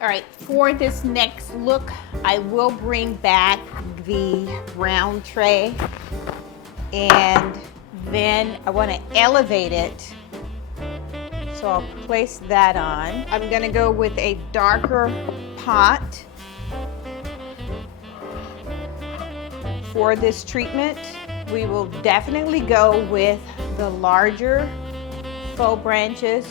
All right, for this next look, I will bring back the round tray, and then I want to elevate it. So I'll place that on. I'm gonna go with a darker pot for this treatment. We will definitely go with the larger faux branches.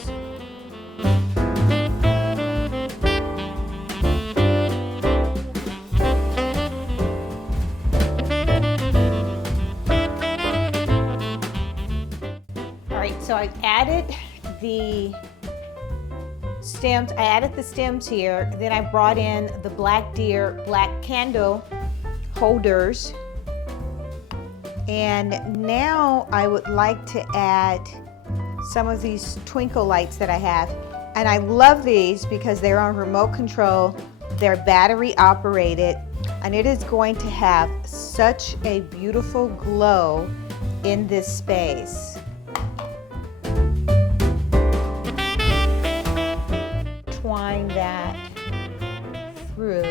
So I added the stems. I added the stems here. Then I brought in the black deer, black candle holders. And now I would like to add some of these twinkle lights that I have. And I love these because they're on remote control. They're battery operated. And it is going to have such a beautiful glow in this space. Twine that through.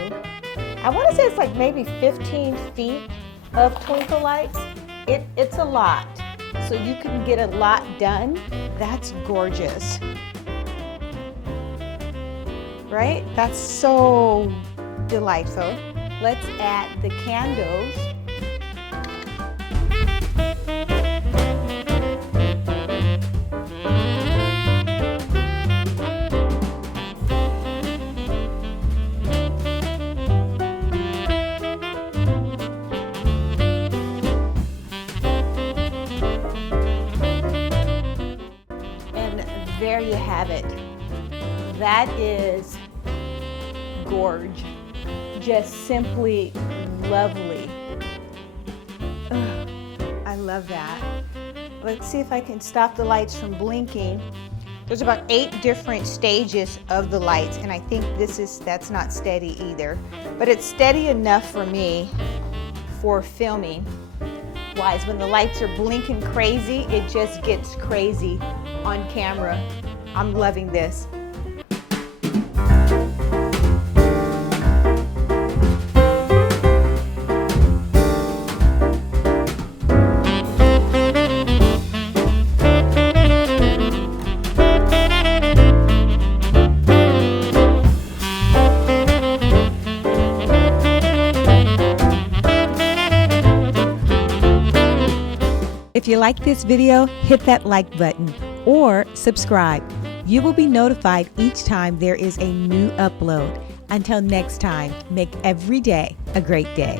I want to say it's like maybe 15 feet of twinkle lights. It's a lot, so you can get a lot done. That's gorgeous, right? That's so delightful. Let's add the candles. There you have it. That is gorge. Just simply lovely. Ugh, I love that. Let's see if I can stop the lights from blinking. There's about 8 different stages of the lights, and I think that's not steady either. But it's steady enough for me for filming wise. When the lights are blinking crazy, it just gets crazy on camera. I'm loving this. If you like this video, hit that like button or subscribe. You will be notified each time there is a new upload. Until next time, make every day a great day.